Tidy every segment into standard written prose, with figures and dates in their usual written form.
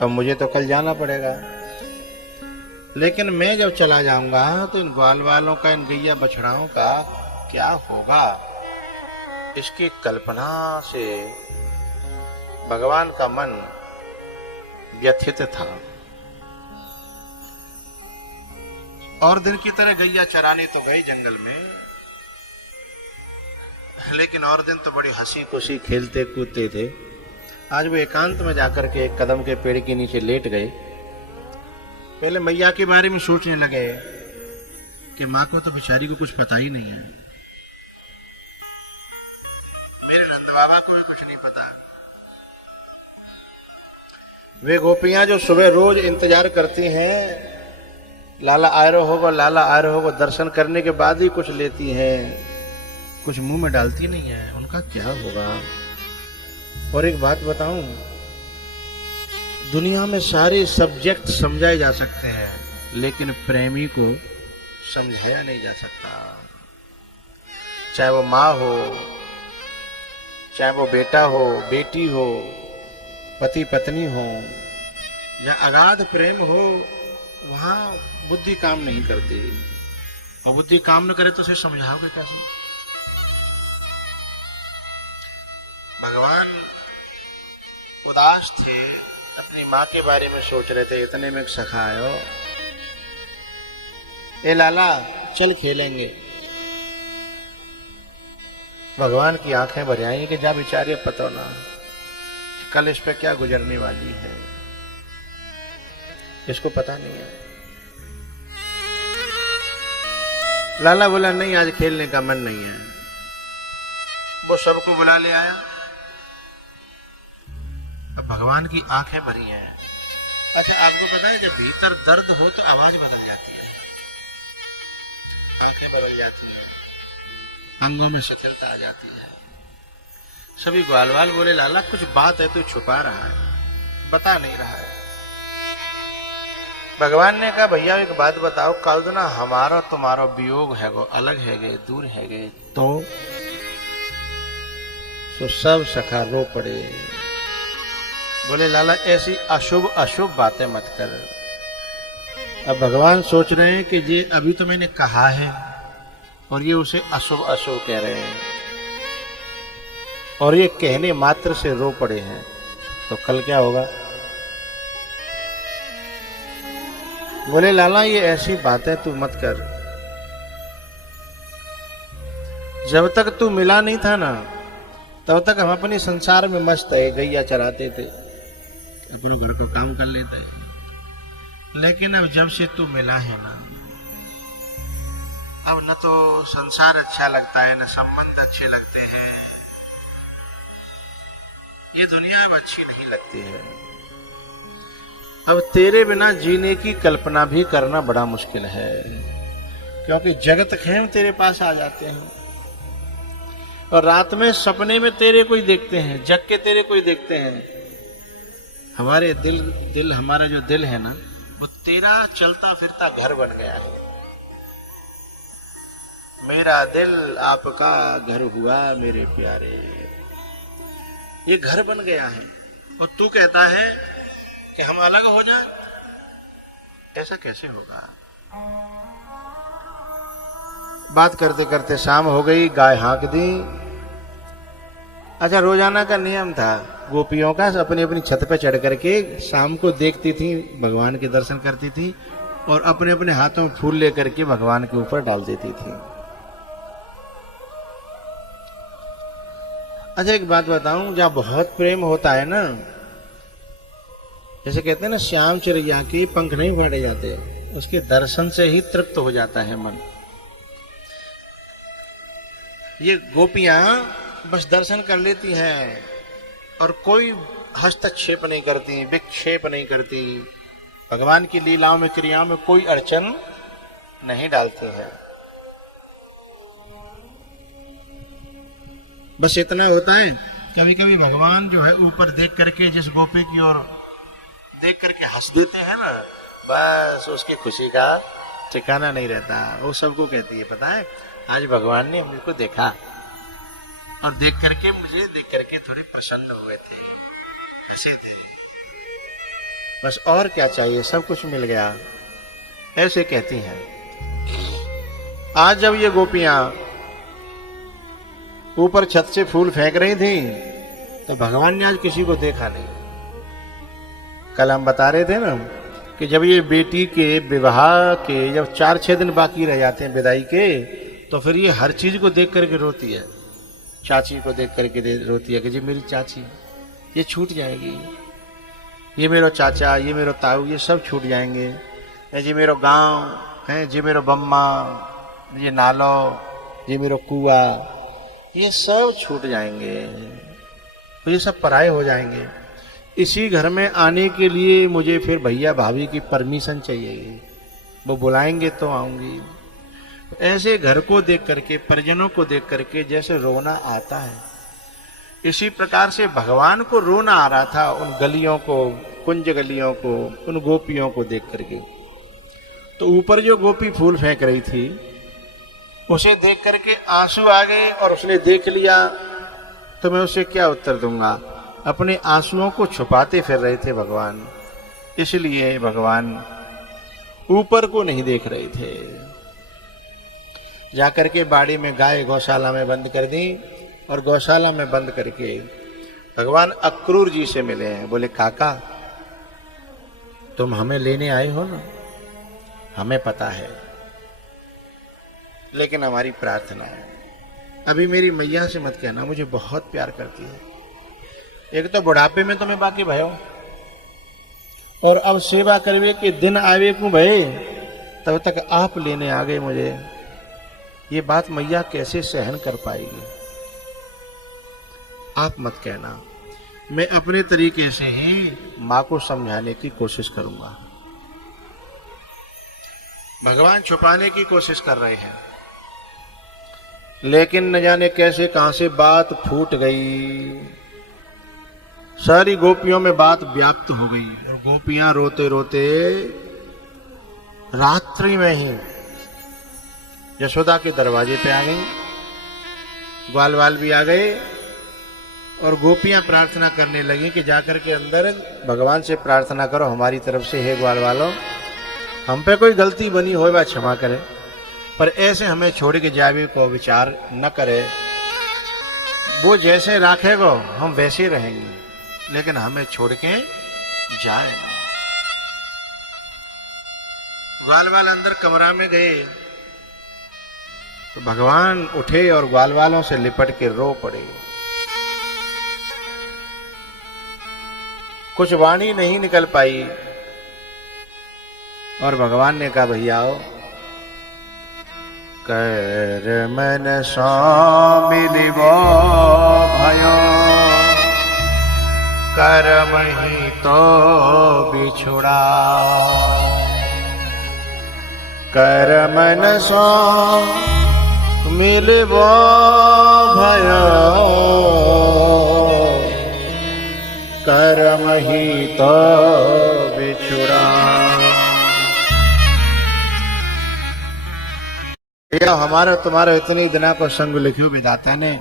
अब मुझे तो कल जाना पड़ेगा, लेकिन मैं जब चला जाऊंगा तो इन ग्वाल वालों का, इन गैया बछड़ाओं का क्या होगा, इसकी कल्पना से भगवान का मन व्यथित था। और दिन की तरह गैया चराने तो गई जंगल में, लेकिन और दिन तो बड़ी हंसी खुशी खेलते कूदते थे। आज वो एकांत में जाकर के एक कदम के पेड़ के नीचे लेट गए। पहले मैया के बारे में सोचने लगे कि माँ को तो बेचारी को कुछ पता ही नहीं है, मेरे नंद बाबा को भी कुछ नहीं पता। वे गोपियां जो सुबह रोज इंतजार करती हैं लाला आयरो होगा, लाला आयरो होगा, दर्शन करने के बाद ही कुछ लेती हैं, कुछ मुंह में डालती नहीं है, उनका क्या होगा। और एक बात बताऊं, दुनिया में सारे सब्जेक्ट समझाए जा सकते हैं, लेकिन प्रेमी को समझाया नहीं जा सकता। चाहे वो माँ हो, चाहे वो बेटा हो, बेटी हो, पति पत्नी हो, या अगाध प्रेम हो, वहां बुद्धि काम नहीं करती। और बुद्धि काम न करे तो उसे समझाओगे कैसे। भगवान उदास थे, अपनी माँ के बारे में सोच रहे थे। इतने में एक सखा आयो, ए लाला चल खेलेंगे। भगवान की आंखें भर आई कि जा बेचारे पता ना कल इस पे क्या गुजरने वाली है, इसको पता नहीं है। लाला बोला नहीं, आज खेलने का मन नहीं है। वो सबको बुला ले आया। अब भगवान की आंखें भरी हैं। अच्छा, आपको पता है जब भीतर दर्द हो तो आवाज बदल जाती है, आंखें बदल जाती हैं, अंगों में शिथिलता आ जाती है। सभी ग्वालवाल बोले लाला कुछ बात है, तू छुपा रहा है, बता नहीं रहा है। भगवान ने कहा भैया एक बात बताओ, कल ना हमारा तुम्हारा वियोग है, वो अलग है गए, दूर है गए, तो सब सखा रो पड़े। बोले लाला ऐसी अशुभ अशुभ बातें मत कर। अब भगवान सोच रहे हैं कि ये अभी तो मैंने कहा है और ये उसे अशुभ अशुभ कह रहे हैं, और ये कहने मात्र से रो पड़े हैं, तो कल क्या होगा। बोले लाला ये ऐसी बातें तू मत कर। जब तक तू मिला नहीं था ना, तब तक हम अपने संसार में मस्त है, गैया चराते थे, अपने घर को काम कर लेते। लेकिन अब जब से तू मिला है ना, अब न तो संसार अच्छा लगता है, न संबंध अच्छे लगते हैं। ये दुनिया अब अच्छी नहीं लगती है। अब तेरे बिना जीने की कल्पना भी करना बड़ा मुश्किल है, क्योंकि जगत खेम तेरे पास आ जाते हैं, और रात में सपने में तेरे कोई देखते हैं, जग के तेरे कोई देखते हैं। हमारे दिल हमारा जो दिल है ना, वो तेरा चलता फिरता घर बन गया है। मेरा दिल आपका घर हुआ मेरे प्यारे, ये घर बन गया है। और तू कहता है कि हम अलग हो जाएं, ऐसा कैसे होगा। बात करते करते शाम हो गई, गाय हाँक दी। अच्छा, रोजाना का नियम था गोपियों का, अपनी अपनी छत पे चढ़ करके शाम को देखती थी, भगवान के दर्शन करती थी, और अपने अपने हाथों में फूल लेकर के भगवान के ऊपर डाल देती थी। अच्छा, एक बात बताऊं, जहां बहुत प्रेम होता है ना, जैसे कहते हैं ना श्याम चिरैया के पंख नहीं फाड़े जाते, उसके दर्शन से ही तृप्त हो जाता है मन। ये गोपियां बस दर्शन कर लेती हैं और कोई हस्तक्षेप नहीं करती, विक्षेप नहीं करती, भगवान की लीलाओं में क्रियाओं में कोई अड़चन नहीं डालते हैं। बस इतना होता है, कभी कभी भगवान जो है ऊपर देख करके जिस गोपी की ओर देख करके हंस देते हैं ना, बस उसकी खुशी का ठिकाना नहीं रहता। वो सबको कहती है पता है, आज भगवान ने मुझको देखा और देख करके मुझे देख करके थोड़े प्रसन्न हुए थे, हंसे थे। बस और क्या चाहिए, सब कुछ मिल गया, ऐसे कहती हैं। आज जब ये गोपियां ऊपर छत से फूल फेंक रही थी तो भगवान ने आज किसी को देखा नहीं। कल हम बता रहे थे ना कि जब ये बेटी के विवाह के जब 4-6 दिन बाकी रह जाते हैं विदाई के, तो फिर ये हर चीज को देख करके रोती है। चाची को देख करके रोती है कि जी मेरी चाची ये छूट जाएगी, ये मेरो चाचा, ये मेरो ताऊ, ये सब छूट जाएंगे, जी मेरो गांव है, जी मेरो बम्मा, ये नालो, ये मेरो कुआ, ये सब छूट जाएंगे, तो ये सब पराये हो जाएंगे। इसी घर में आने के लिए मुझे फिर भैया भाभी की परमिशन चाहिए, वो बुलाएंगे तो आऊंगी। ऐसे घर को देख करके, परिजनों को देख करके जैसे रोना आता है, इसी प्रकार से भगवान को रोना आ रहा था उन गलियों को, कुंज गलियों को, उन गोपियों को देख करके। तो ऊपर जो गोपी फूल फेंक रही थी उसे देख करके आंसू आ गए, और उसने देख लिया तो मैं उसे क्या उत्तर दूंगा। अपने आंसुओं को छुपाते फिर रहे थे भगवान, इसलिए भगवान ऊपर को नहीं देख रहे थे। जाकर के बाड़ी में गाय गौशाला में बंद कर दी, और गौशाला में बंद करके भगवान अक्रूर जी से मिले हैं। बोले काका तुम हमें लेने आए हो ना, हमें पता है, लेकिन हमारी प्रार्थना है, अभी मेरी मैया से मत कहना, मुझे बहुत प्यार करती है। एक तो बुढ़ापे में तुम्हें बाकी भयो, और अब सेवा करवे के दिन आवे को भय, तब तक आप लेने आ गए मुझे। ये बात मैया कैसे सहन कर पाएगी, आप मत कहना। मैं अपने तरीके से ही मां को समझाने की कोशिश करूंगा। भगवान छुपाने की कोशिश कर रहे हैं, लेकिन न जाने कैसे कहां से बात फूट गई, सारी गोपियों में बात व्याप्त हो गई, और गोपियां रोते रोते रात्रि में ही यशोदा के दरवाजे पे आ गई। ग्वाल वाल भी आ गए, और गोपियां प्रार्थना करने लगी कि जाकर के अंदर भगवान से प्रार्थना करो हमारी तरफ से, हे ग्वाल वालों हम पे कोई गलती बनी हो वह क्षमा करे, पर ऐसे हमें छोड़ के जावे को विचार न करे। वो जैसे राखेगो हम वैसे रहेंगे, लेकिन हमें छोड़ के जाए ना। ग्वाल वाल अंदर कमरा में गए तो भगवान उठे और ग्वाल वालों से लिपट के रो पड़े। कुछ वाणी नहीं निकल पाई, और भगवान ने कहा भैया आओ, कर मन सो मिलिबो भयो, कर्म ही तो बिछुड़ा, कर मन सो मिलिबो भयो, कर्म ही तो बिछुड़ा। भैया हमारा तुम्हारा इतने दिना को संग लिखियो विधाता ने,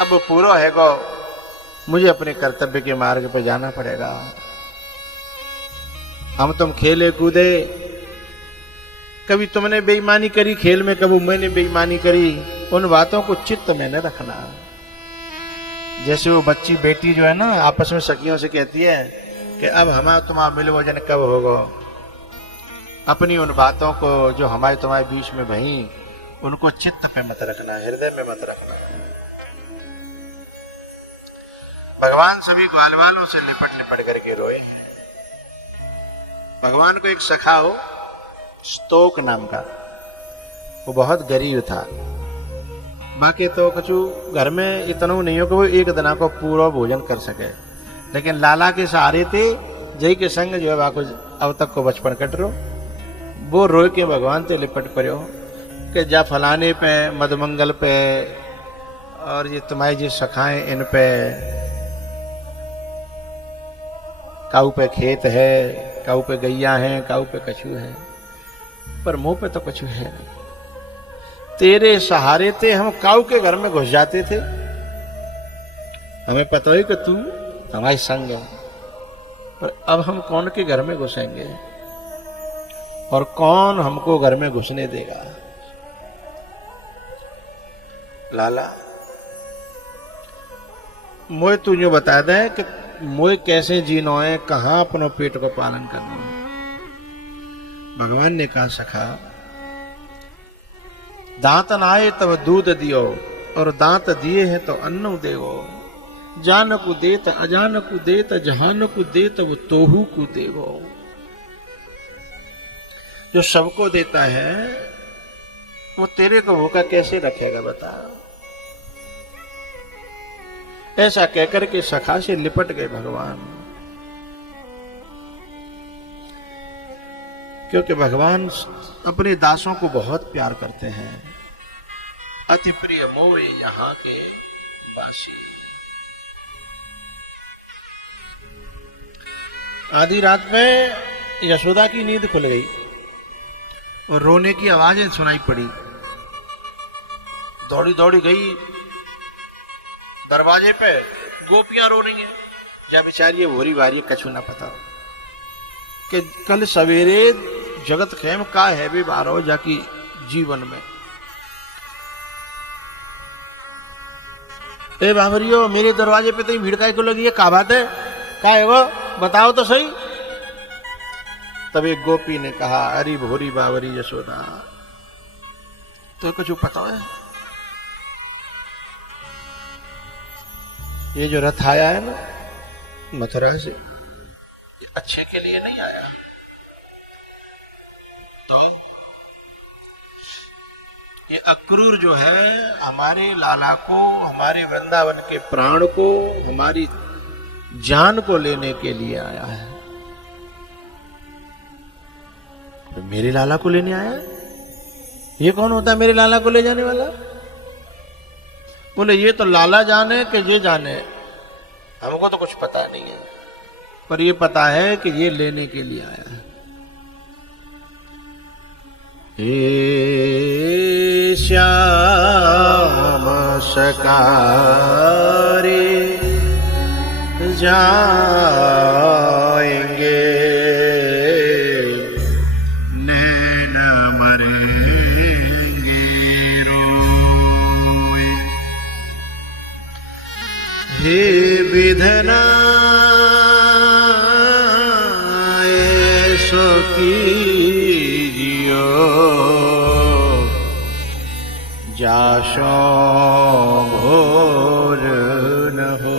अब पूरा है गो, मुझे अपने कर्तव्य के मार्ग पे जाना पड़ेगा। हम तुम खेले कूदे, कभी तुमने बेईमानी करी खेल में, कभी मैंने बेईमानी करी, उन बातों को चित्त में न रखना। जैसे वो बच्ची बेटी जो है ना आपस में सखियों से कहती है कि अब हमारा तुम्हारा मिलवजन कब होगा, अपनी उन बातों को जो हमारे तुम्हारे बीच में भई उनको चित्त पे मत रखना, हृदय में मत रखना। भगवान सभी ग्वाल वालों से लिपट लिपट करके रोए हैं। भगवान को एक सखा हो स्तोक नाम का, वो बहुत गरीब था, बाकी तो कछु घर में इतना नहीं हो कि वो एक दिना को पूरा भोजन कर सके, लेकिन लाला के सहारे थे, जय के संग जो है बाको अब तक को बचपन कट रो, वो रोए के भगवान ते लिपट पड़ो कि जा फलाने पे, मधुमंगल पे, और ये तुम्हारी जो सखाएं इन पे, काऊ पे खेत है, काऊ पे गैया है, काऊ पे कछू है, पर मुंह पे तो कछू है नहीं। तेरे सहारे थे हम काऊ के घर में घुस जाते थे, हमें पता ही कि तू हमारी संग है, पर अब हम कौन के घर में घुसेंगे और कौन हमको घर में घुसने देगा? लाला मोए तू जो बता दे कि मोए कैसे जीनो है, कहां अपनो पेट को पालन करना है। भगवान ने कहा सखा, दांत नाए तब दूध दियो और दांत दिए है तो अन्न देवो। जान को देत अजान को देत जहान को देत वो तोहू को देवो। जो सबको देता है वो तेरे को भूखा कैसे रखेगा बता? ऐसा कहकर के सखा से लिपट गए भगवान, क्योंकि भगवान अपने दासों को बहुत प्यार करते हैं। अति प्रिय मोए यहाँ के बासी। आधी रात में यशोदा की नींद खुल गई और रोने की आवाजें सुनाई पड़ी। दौड़ी दौड़ी गई दरवाजे पे, गोपियां रो रही हैं। जब बेचारी भोरी वारी कछु ना पता कि कल सवेरे जगत खेम का है भी बारो जाकी जीवन में। ए बाबरियो, मेरे दरवाजे पे तो भीड़ काय को लगी है, का बात है, का है वो, बताओ तो सही। तब एक गोपी ने कहा, अरे भोरी बावरी यशोदा, तो कुछ पता है? ये जो रथ आया है ना मथुरा से, अच्छे के लिए नहीं आया। तो ये अक्रूर जो है हमारे लाला को, हमारे वृंदावन के प्राण को, हमारी जान को लेने के लिए आया है। तो मेरे लाला को लेने आया? ये कौन होता है मेरे लाला को ले जाने वाला? बोले ये तो लाला जाने कि ये जाने, हमको तो कुछ पता नहीं है, पर ये पता है कि ये लेने के लिए आया है। हे श्याम सकारे जाएंगे, नैन मरेंगे रोए। हे विधना ऐसो कीजियो, जाशो भोर न हो।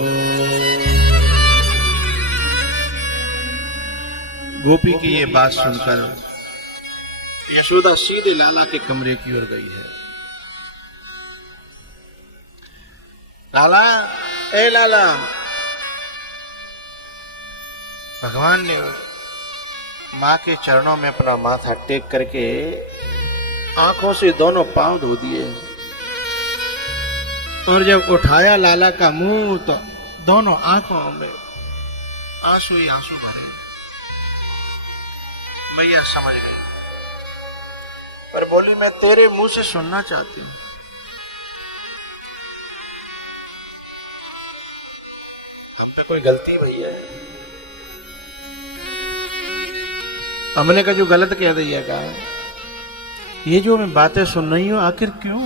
गोपी की ये बात सुनकर यशोदा सीधे लाला के कमरे की ओर गई है। लाला, ए लाला। भगवान ने मां के चरणों में अपना माथा टेक करके आंखों से दोनों पांव धो दिए, और जब उठाया लाला का मुंह तो दोनों आंखों में आंसू ही आंसू भरे। मैया समझ गई, पर बोली मैं तेरे मुंह से सुनना चाहती हूं। हम पे कोई गलती हुई है? हमने का जो गलत कह दिया का, ये जो मैं बातें सुन रही हूं आखिर क्यों?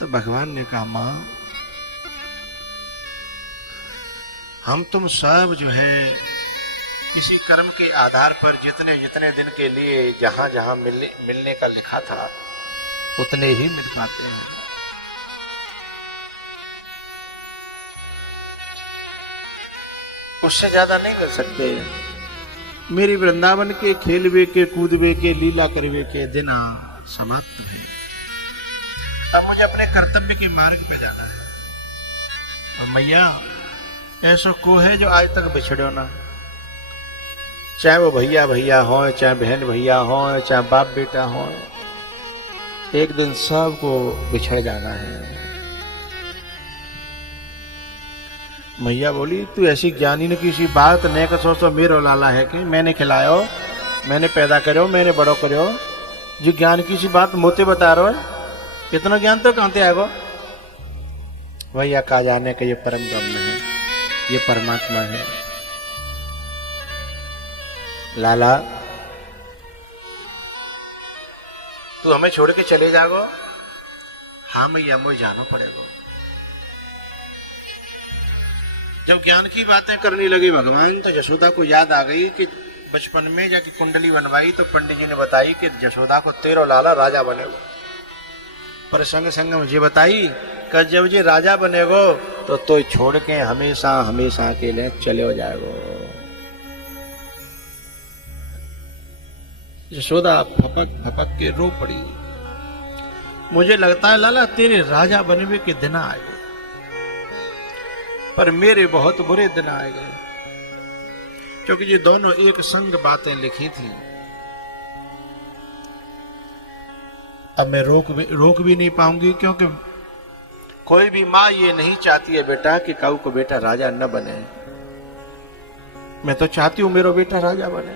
तो भगवान ने कहा, मां हम तुम सब जो है किसी कर्म के आधार पर जितने जितने दिन के लिए जहां जहां मिलने का लिखा था उतने ही मिल पाते हैं। उससे ज्यादा नहीं मिल सकते। मेरी वृंदावन के खेलवे के कूदवे के लीला करवे के दिन समाप्त है। अब मुझे अपने कर्तव्य के मार्ग पे जाना है। और मैया ऐसा को है जो आज तक बिछड़ो ना, चाहे वो भैया भैया हो, चाहे बहन भैया हो, चाहे बाप बेटा हो, एक दिन सबको बिछड़ जाना है। मैया बोली, तू ऐसी ज्ञानी ने किसी बात नहीं का सोचो मेरो लाला है कि मैंने खिलायो, मैंने पैदा करो, मैंने बड़ो करो, जो ज्ञान की सी बात मोते बता रहे हो, इतना ज्ञान तो कहां से आएगा? भैया का जाने का ये परम ब्रह्म है। ये परमात्मा है। लाला तू हमें छोड़ के चले जागो? हाँ मैया मुझे जाना पड़ेगा। जब ज्ञान की बातें करने लगे भगवान तो यशोदा को याद आ गई कि बचपन में जाके कुंडली बनवाई तो पंडित जी ने बताई कि यशोदा को तेरो लाला राजा बनेगो। पर संग संग मुझे बताई कि जब ये राजा बनेगो तो छोड़ के हमेशा हमेशा के लिए चले हो जाएगो। यशोदा फपक फपक के रो पड़ी। मुझे लगता है लाला तेरे राजा बनने के दिन आए गए, पर मेरे बहुत बुरे दिन आए गए, क्योंकि ये दोनों एक संग बातें लिखी थी। अब मैं रोक भी नहीं पाऊंगी, क्योंकि कोई भी माँ ये नहीं चाहती है बेटा कि काऊ को बेटा राजा न बने। मैं तो चाहती हूं मेरा बेटा राजा बने,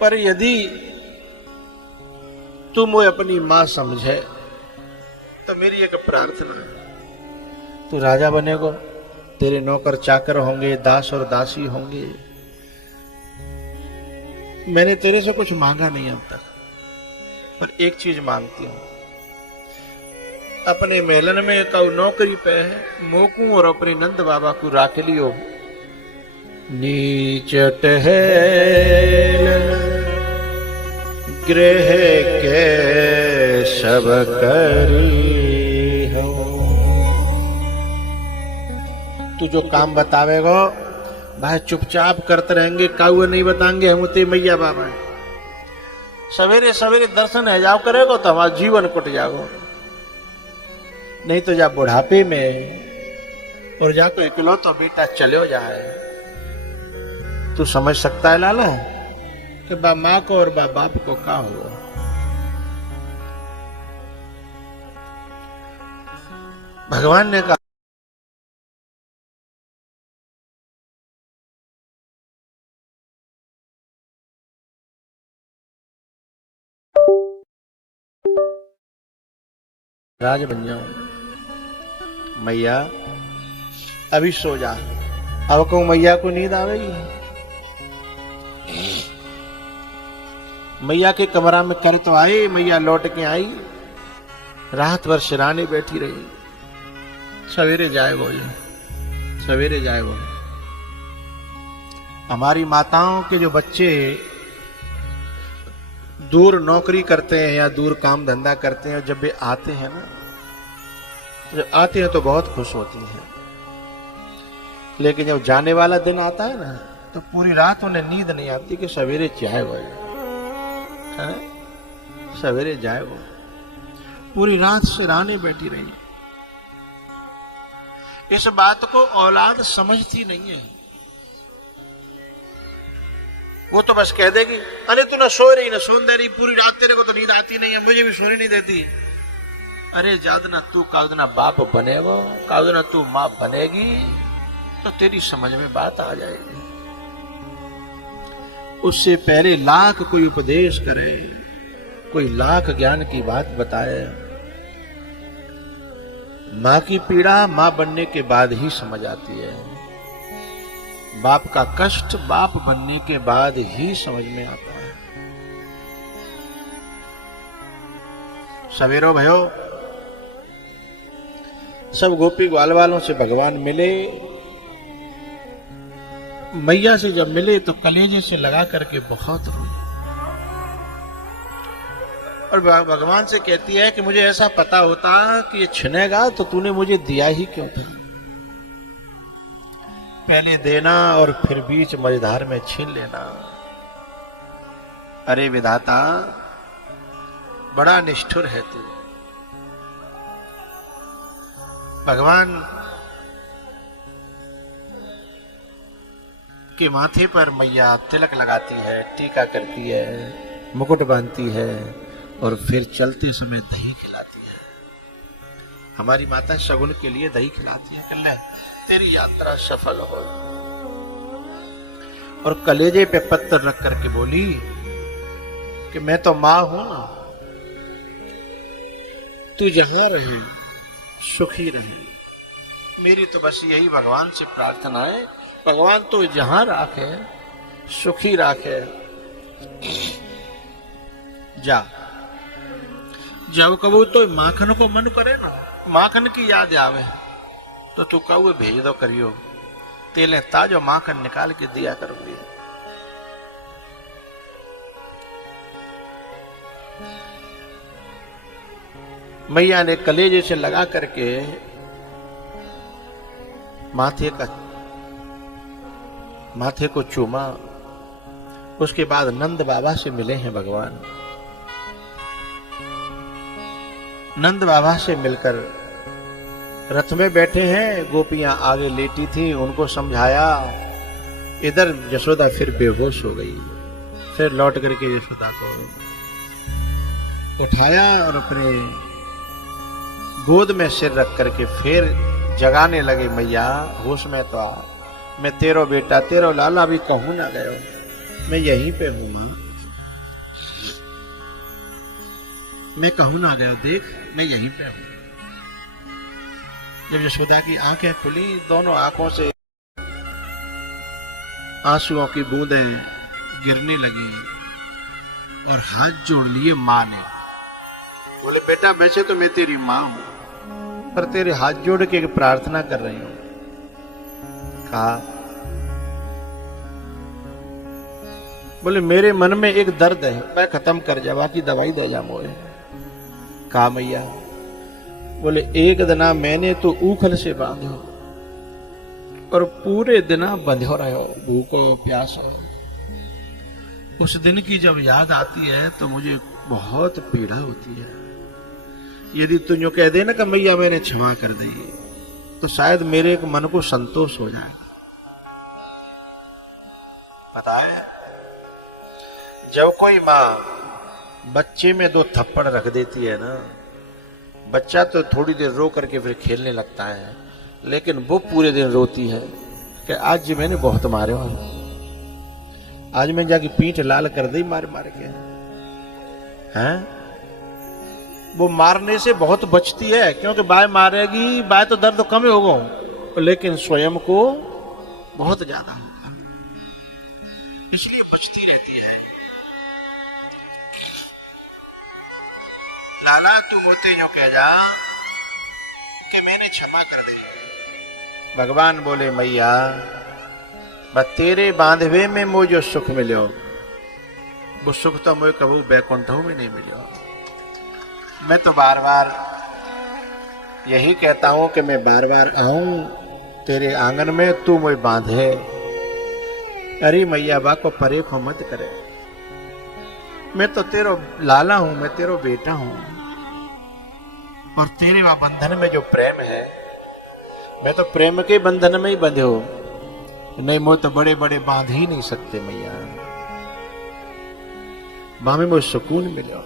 पर यदि तुम वो अपनी मां समझे तो मेरी एक प्रार्थना है, तू राजा बनेगो, तेरे नौकर चाकर होंगे, दास और दासी होंगे। मैंने तेरे से कुछ मांगा नहीं अब तक, पर एक चीज मांगती हूं, अपने मेलन में कऊ नौकरी पे है मोकू और अपने नंद बाबा को राख लियो। नीचट है गृह के सब करी हो। तू जो काम बतावेगो भाई चुपचाप करते रहेंगे, काऊ नहीं बताएंगे हम ते मैया बाबा। सवेरे सवेरे दर्शन है जाओ करेगो तो हमारा जीवन कट जाओ, नहीं तो जा बुढ़ापे में और जाको इकलौता बेटा चले हो जाए। तू समझ सकता है लाला कि बा माँ को और बा बाप को क्या हुआ। भगवान ने कहा राज बन जाऊं। मैया अभी सो जा। अब कहूं मैया को नींद आवेगी? मैया के कमरा में कर तो आई, मैया लौट के आई, रात भर सिराने बैठी रही। सवेरे जाए वो, सवेरे जाए वो। हमारी माताओं के जो बच्चे दूर नौकरी करते हैं या दूर काम धंधा करते हैं, जब वे आते हैं ना, जब आते हैं तो बहुत खुश होती हैं, लेकिन जब जाने वाला दिन आता है ना तो पूरी रात उन्हें नींद नहीं आती कि सवेरे जाए वो, सवेरे जाए वो। पूरी रात सिराने बैठी रही। इस बात को औलाद समझती नहीं है। वो तो बस कह देगी अरे तू ना सो रही ना सोन दे रही, पूरी रात तेरे को तो नींद आती नहीं है, मुझे भी सोने नहीं देती। अरे जाद ना तू काउदना बाप बनेगा, काउदना तू माँ बनेगी तो तेरी समझ में बात आ जाएगी। उससे पहले लाख कोई उपदेश करे, कोई लाख ज्ञान की बात बताए, मां की पीड़ा मां बनने के बाद ही समझ आती है। बाप का कष्ट बाप बनने के बाद ही समझ में आता है। सवेरो भयो सब गोपी ग्वाल वालों से भगवान मिले। मैया से जब मिले तो कलेजे से लगा करके बहुत रोई और भगवान से कहती है कि मुझे ऐसा पता होता कि ये छिनेगा तो तूने मुझे दिया ही क्यों था। पहले देना और फिर बीच मझधार में छीन लेना। अरे विधाता बड़ा निष्ठुर है तू। भगवान के माथे पर मैया तिलक लगाती है, टीका करती है, मुकुट बांधती है और फिर चलते समय दही खिलाती है। हमारी माता शगुन के लिए दही खिलाती है, कल तेरी यात्रा सफल हो। और कलेजे पे पत्थर रख करके बोली कि मैं तो मां हूं ना, तू जहां रहे सुखी रहे, मेरी तो बस यही भगवान से प्रार्थना है, भगवान तो जहां राखे सुखी राखे। जा जब कबू तो माखन को मन करे ना, माखन की याद आवे तो तू कौए भेज दो करियो, तेले ताजो माखन निकाल के दिया करूंगी। मैया ने कलेजे से लगा करके माथे को चूमा। उसके बाद नंद बाबा से मिले हैं भगवान। नंद बाबा से मिलकर रथ में बैठे हैं, गोपियां आगे लेटी थी, उनको समझाया। इधर यशोदा फिर बेहोश हो गई। फिर लौट करके यशोदा को उठाया और अपने गोद में सिर रख करके फिर जगाने लगे। मैया होश में तो आ, मैं तेरो बेटा तेरो लाला भी कहूं ना गयो, मैं यहीं पे हूं मां, मैं कहूं ना गयो, देख मैं यहीं पे हूं। जब यशोदा की आंखें खुली, दोनों आंखों से आंसुओं की बूंदें गिरने लगी और हाथ जोड़ लिए मां ने। बोले बेटा वैसे तो मैं तेरी मां हूं, पर तेरे हाथ जोड़ के प्रार्थना कर रही हूं। कहा, बोले मेरे मन में एक दर्द है, मैं खत्म कर जावा की दवाई दे जा मोए। कहा मैया, बोले एक दिना मैंने तो ऊखल से बांधो और पूरे दिना बंधो रहो, भूखो प्यासो। उस दिन की जब याद आती है तो मुझे बहुत पीड़ा होती है। यदि तू जो कह दे ना कि मैया मैंने क्षमा कर दी, तो शायद मेरे मन को संतोष हो जाएगा। पता है, जब कोई माँ बच्चे में 2 थप्पड़ रख देती है ना, बच्चा तो थोड़ी देर रो करके फिर खेलने लगता है, लेकिन वो पूरे दिन रोती है कि आज जी मैंने बहुत मारे हो, आज मैं जाके पीठ लाल कर दी मार मार के। हैं? वो मारने से बहुत बचती है, क्योंकि बाय मारेगी, बाय तो दर्द कम होगा, लेकिन स्वयं को बहुत ज्यादा होगा, इसलिए बचती रहती है। लाला तू होते जो कह जा कि मैंने क्षमा कर दी। भगवान बोले मैया, बस तेरे बांधवे में मुझे जो सुख मिलो, वो सुख तो मुझे कबू बैकुंठों में नहीं मिलो। मैं तो बार बार यही कहता हूं कि मैं बार बार आऊं तेरे आंगन में, तू मुझे बांधे। अरे मैया बा को परे को मत करे, मैं तो तेरो लाला हूं, मैं तेरो बेटा हूं, और तेरे वह बंधन में जो प्रेम है, मैं तो प्रेम के बंधन में ही बंधे हो, नहीं मुझे तो बड़े बड़े बांध ही नहीं सकते मैया। मां में मुझे सुकून मिलो।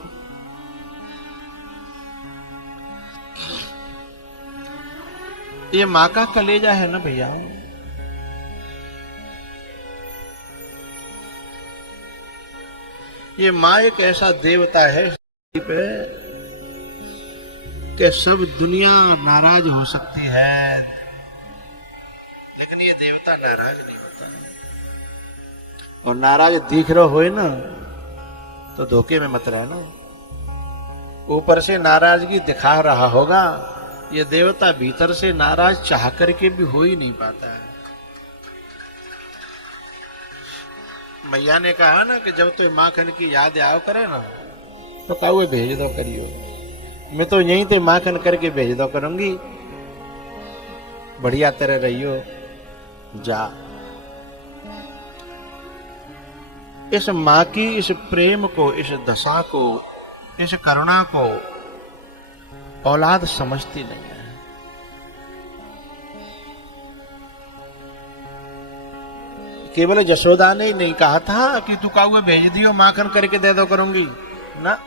ये मां का कलेजा है ना भैया। ये मां एक ऐसा देवता है पे कि सब दुनिया नाराज हो सकती है, लेकिन ये देवता नाराज नहीं होता है। और नाराज दिख रहा हो ना तो धोखे में मत रहना, ऊपर से नाराजगी दिखा रहा होगा, ये देवता भीतर से नाराज चाह करके भी हो ही नहीं पाता है। मैया ने कहा ना कि जब तो माखन की याद आओ करे ना, तो कौए भेज दो करियो, मैं तो यहीं ते माखन करके भेज दो करूंगी, बढ़िया तरह रहियो। जा इस मां की इस प्रेम को, इस दशा को, इस करुणा को औलाद समझती नहीं है। केवल यशोदा ने नहीं कहा था कि तू कौए भेज दियो माखन करके दे दो करूंगी ना,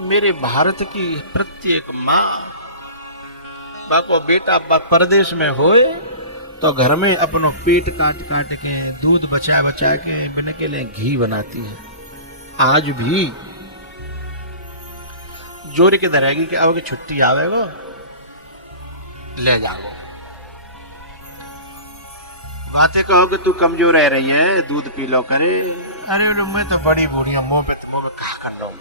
मेरे भारत की प्रत्येक माँ बाको बेटा परदेश में होए तो घर में अपनो पेट काट काट के, दूध बचा बचा के बिन के लिए घी बनाती है। आज भी जोर के धरेगी कि अब छुट्टी आवे वो ले जाओ, बातें कहो कि तू कमजोर रह रही है, दूध पी लो करे। अरे मैं तो बड़ी बूढ़ी मुंह पे कहा कर रहा हूँ,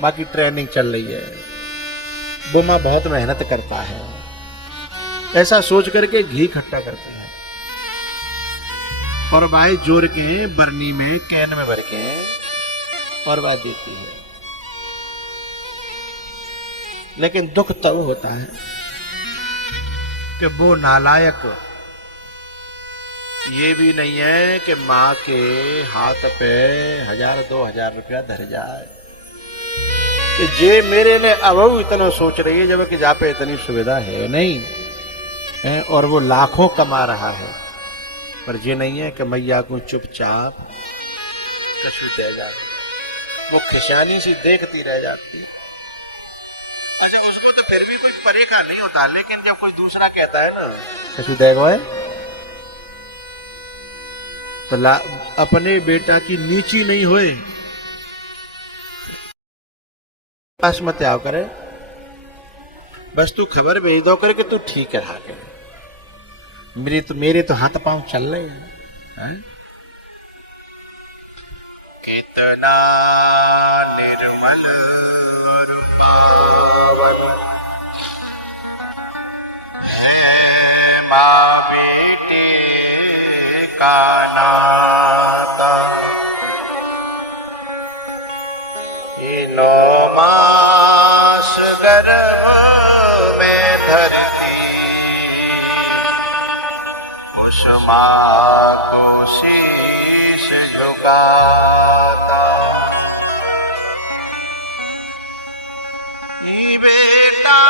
बाकी ट्रेनिंग चल रही है, वो माँ बहुत मेहनत करता है। ऐसा सोच करके घी इकट्ठा करते हैं और भाई जोर के बरनी में कैन में भर के और वह देती है। लेकिन दुख तब होता है कि वो नालायक ये भी नहीं है कि माँ के हाथ पे 1000-2000 रुपया धर जाए कि जे मेरे लिए अब इतना सोच रही है, जब कि जहाँ पे इतनी सुविधा है नहीं है और वो लाखों कमा रहा है, पर ये नहीं है कि मैया को चुपचाप कछु दे जाए, वो खिशानी सी देखती रह जाती। अच्छा, उसको तो फिर भी कोई परे का नहीं होता, लेकिन जब कोई दूसरा कहता है ना कछु देगा तो अपने बेटा की नीची नहीं होए पास मत आओ करे, बस तू खबर भेज दो करे कि तू ठीक है हाके। मेरे तो हाथ पांव चल रहे हैं। कितना निर्मल है माँ बेटे का नाता, इनो मास गर्भ में धरती, उस माँ को शीश झुकाता। ई बेटा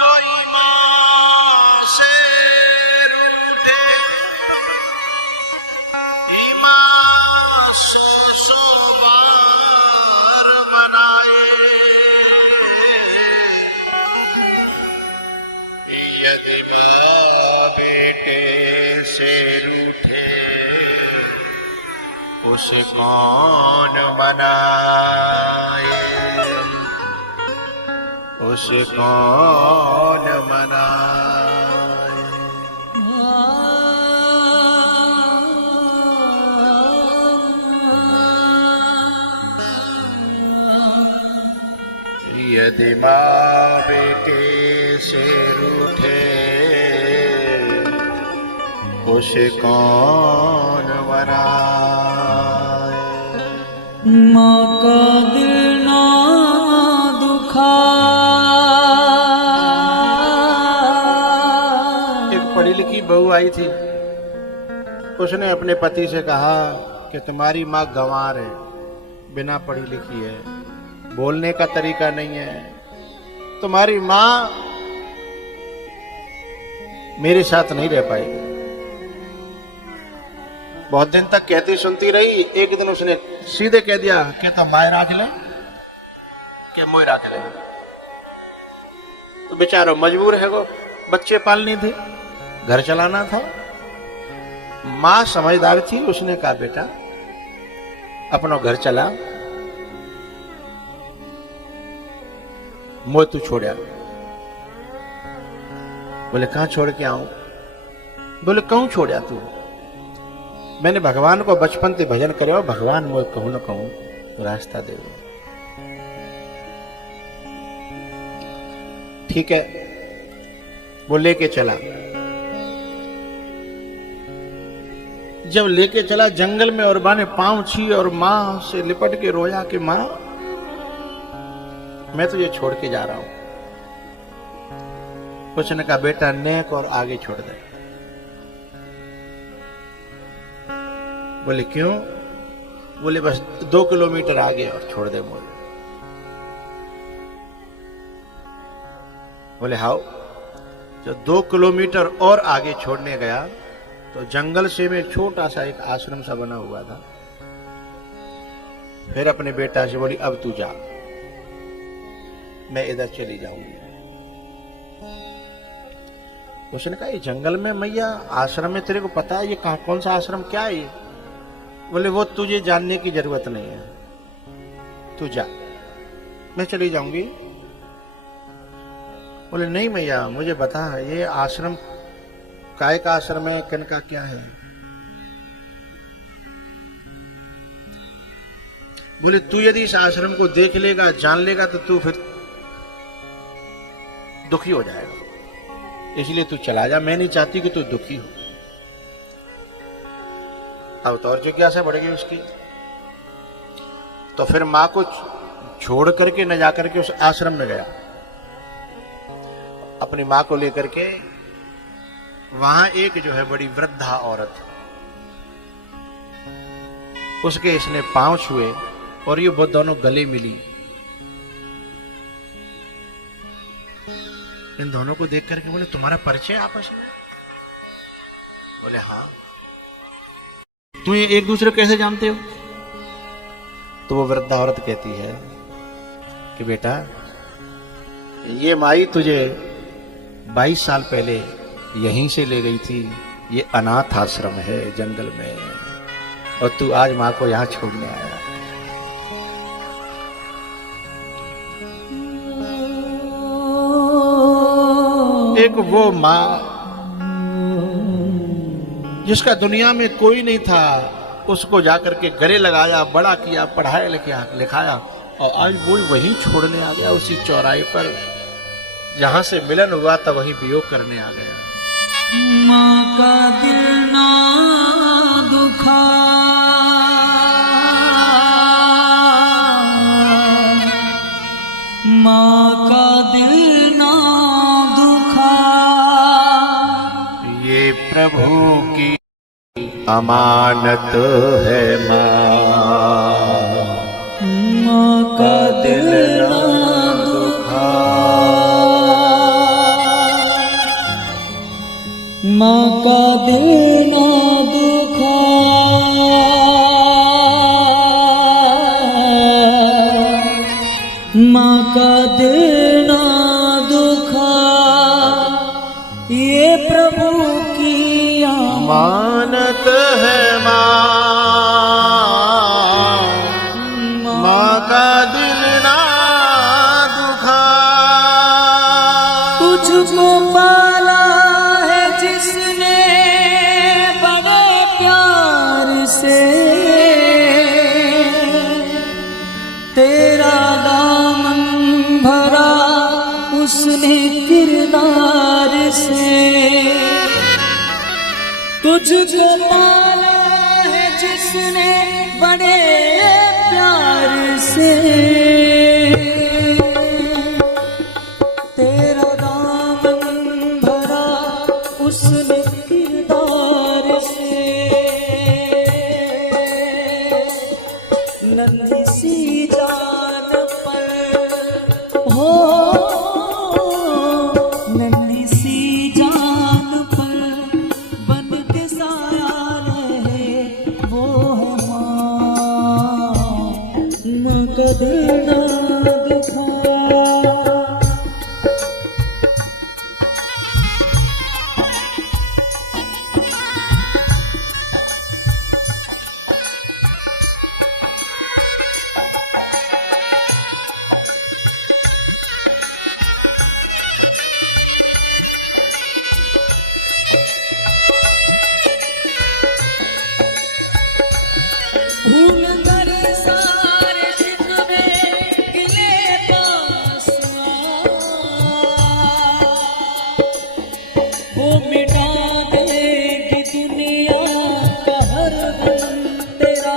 कोई माँ से रूठे, ई माँ 100 बार मनाए, यदि माँ बेटे से रूठे उसे कौन मनाए, उसे कौन मनाए। यदि माँ बेटे से रूठे उसे कौन मनाए। माँ का दिल ना दुखा। एक पढ़ी लिखी बहू आई थी, उसने अपने पति से कहा कि तुम्हारी माँ गंवार है, बिना पढ़ी लिखी है, बोलने का तरीका नहीं है, तुम्हारी माँ मेरे साथ नहीं रह पाएगी। बहुत दिन तक कहती सुनती रही, एक दिन उसने सीधे कह दिया कि तो माए राख ले के मोई राख ले। तो बेचारो मजबूर है, वो बच्चे पालने थे, घर चलाना था। माँ समझदार थी, उसने कहा बेटा अपना घर चला, मोह तू छोड़ आ। बोले कहां छोड़ के आऊं? बोले कहूं छोड़ आ तू? मैंने भगवान को बचपन से भजन करे, भगवान मोह कहूं न कहूं तो रास्ता दे। ठीक है, वो लेके चला। जब लेके चला जंगल में और माँ ने पांव छी और माँ से लिपट के रोया कि माँ मैं तुझे छोड़ के जा रहा हूं। उसने कहा बेटा नेक और आगे छोड़ दे। बोले क्यों? बोले बस 2 किलोमीटर आगे और छोड़ दे मुझे। बोले हाउ? जब 2 किलोमीटर और आगे छोड़ने गया तो जंगल से में छोटा सा एक आश्रम सा बना हुआ था। फिर अपने बेटा से बोली अब तू जा, मैं इधर चली जाऊंगी। उसने कहा ये जंगल में मैया आश्रम में तेरे को पता है ये कहां कौन सा आश्रम क्या है ये? बोले वो तुझे जानने की जरूरत नहीं है, तू जा, मैं चली जाऊंगी। बोले नहीं मैया मुझे बता ये आश्रम काय का आश्रम है, किन का क्या है? बोले तू यदि इस आश्रम को देख लेगा, जान लेगा, तो तू फिर दुखी हो जाएगा, इसलिए तू चला जा। मैं नहीं चाहती कि तू दुखी हो। अब तो और जिज्ञासा बढ़ गई उसकी। तो फिर मां को छोड़ करके न जाकर के उस आश्रम में गया, अपनी मां को लेकर के। वहां एक जो है बड़ी वृद्धा औरत, उसके इसने पांव छुए और ये वो दोनों गले मिली। इन दोनों को देख करके बोले तुम्हारा परिचय आपस में? बोले हाँ। तू ये एक दूसरे कैसे जानते हो? तो वो वृद्धा औरत कहती है कि बेटा, ये माई तुझे 22 साल पहले यहीं से ले गई थी। ये अनाथ आश्रम है जंगल में, और तू आज मां को यहां छोड़ने आया। एक वो मां जिसका दुनिया में कोई नहीं था, उसको जाकर के गले लगाया, बड़ा किया, पढ़ाया, लिखाया, और आज वो वहीं छोड़ने आ गया, उसी चौराहे पर जहां से मिलन हुआ था वहीं वियोग करने आ गया। माँ का दिल ना दुखा, माँ का दिल ना दुखा, ये प्रभु की अमानत है माँ। माँ का दिल ना दुखा, माँ का दिल ना दुखा, माँ का दिल ना दुखा, ये प्रभु की अमानत है माँ। माँ का दिल ना दुखा, तुझको पाला है जिसने बड़े प्यार से, तेरा दामन भरा उसने किरदार से। तुझको पाला है जिसने बड़े प्यार से, तेरा दामन भरा उसने किरदार से। नन्ही सी जान पर हो, नन्ही सी जान पर बन के साया रहे, वो है माँ का दिल ना दुखा। भूल कर सारे शिकवे गिले पास वो मिटा देगी दुनिया का हर गम तेरा।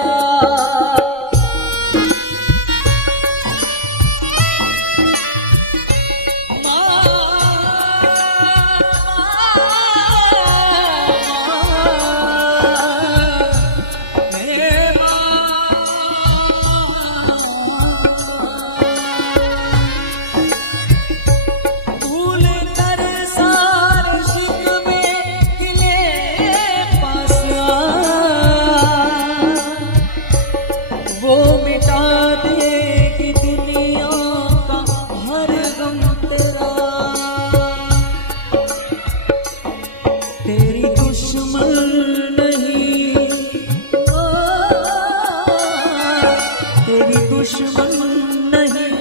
दुश्मन नहीं,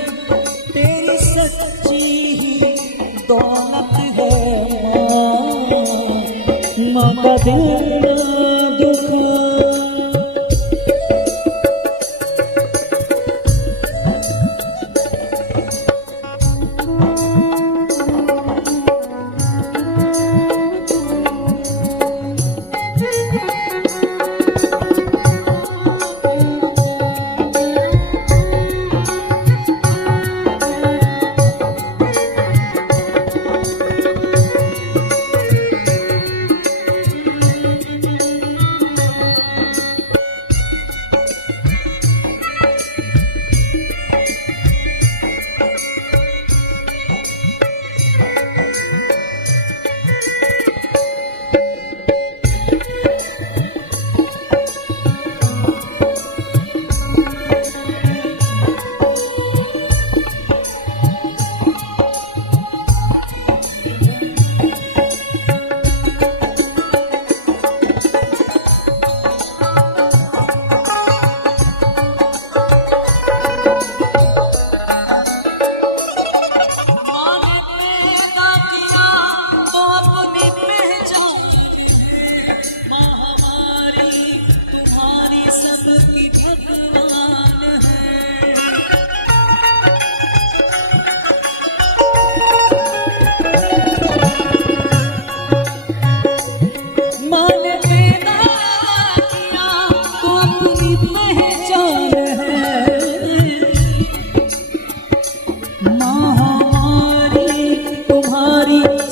तेरी सच्ची ही दौलत है माँ। का दिल ना दुखा।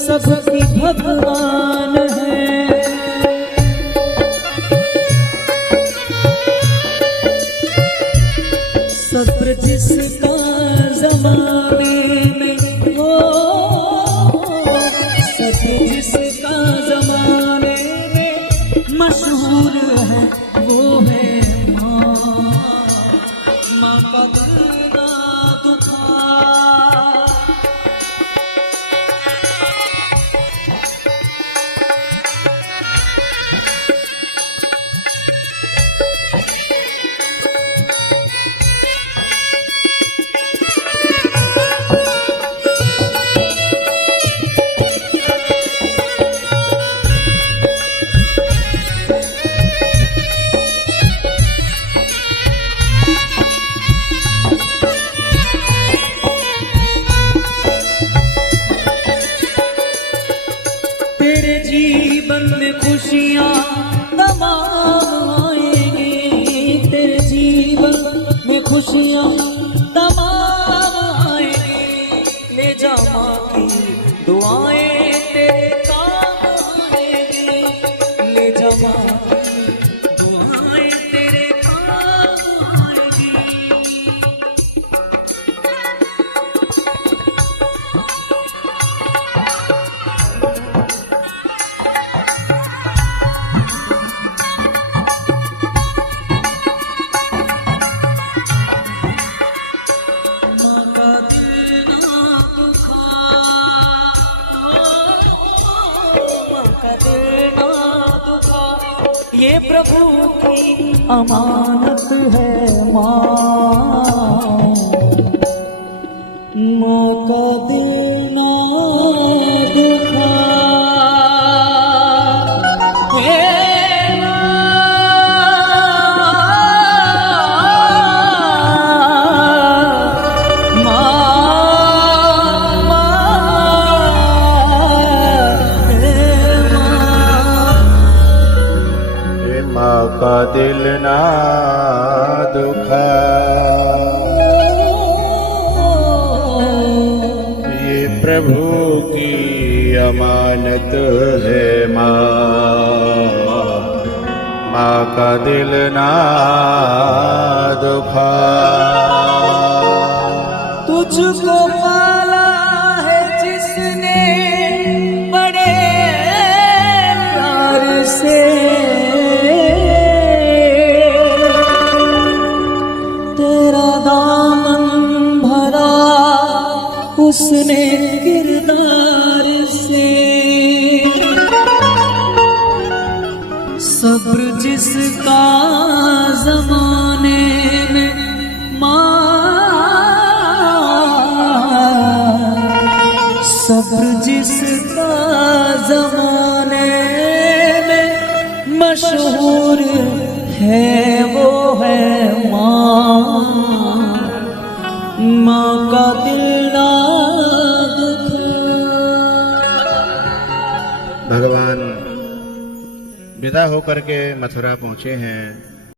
सबकी भगवान है। सब्र जिसका ज़माने में हो, सब्र जिसका ज़माने में मशहूर है वो है माँ। माँ का दिल ना दुखा। तेरे जीवन में खुशियाँ तमाम आएंगी, तेरे जीवन में खुशियाँ तमाम आएंगी। ले जा माँ की दुआएं तेरे काम आएंगी, ले जा माँ की दुआएं तेरे काम आएंगी। ये प्रभु की अमानत है माँ। मौका देना दुखा। माँ का दिल ना दुखा। ये प्रभु की अमानत है माँ। माँ का दिल ना दुखा। तुझको पाला है जिसने बड़े प्यार से, तेरा दामन भरा उसने किरदार से। सब्र जिसका ज़माने में माँ, सब्र जिसका ज़माने में मशहूर है वो है माँ, माँ का दिल ना दुखा। भगवान विदा होकर के मथुरा पहुंचे हैं।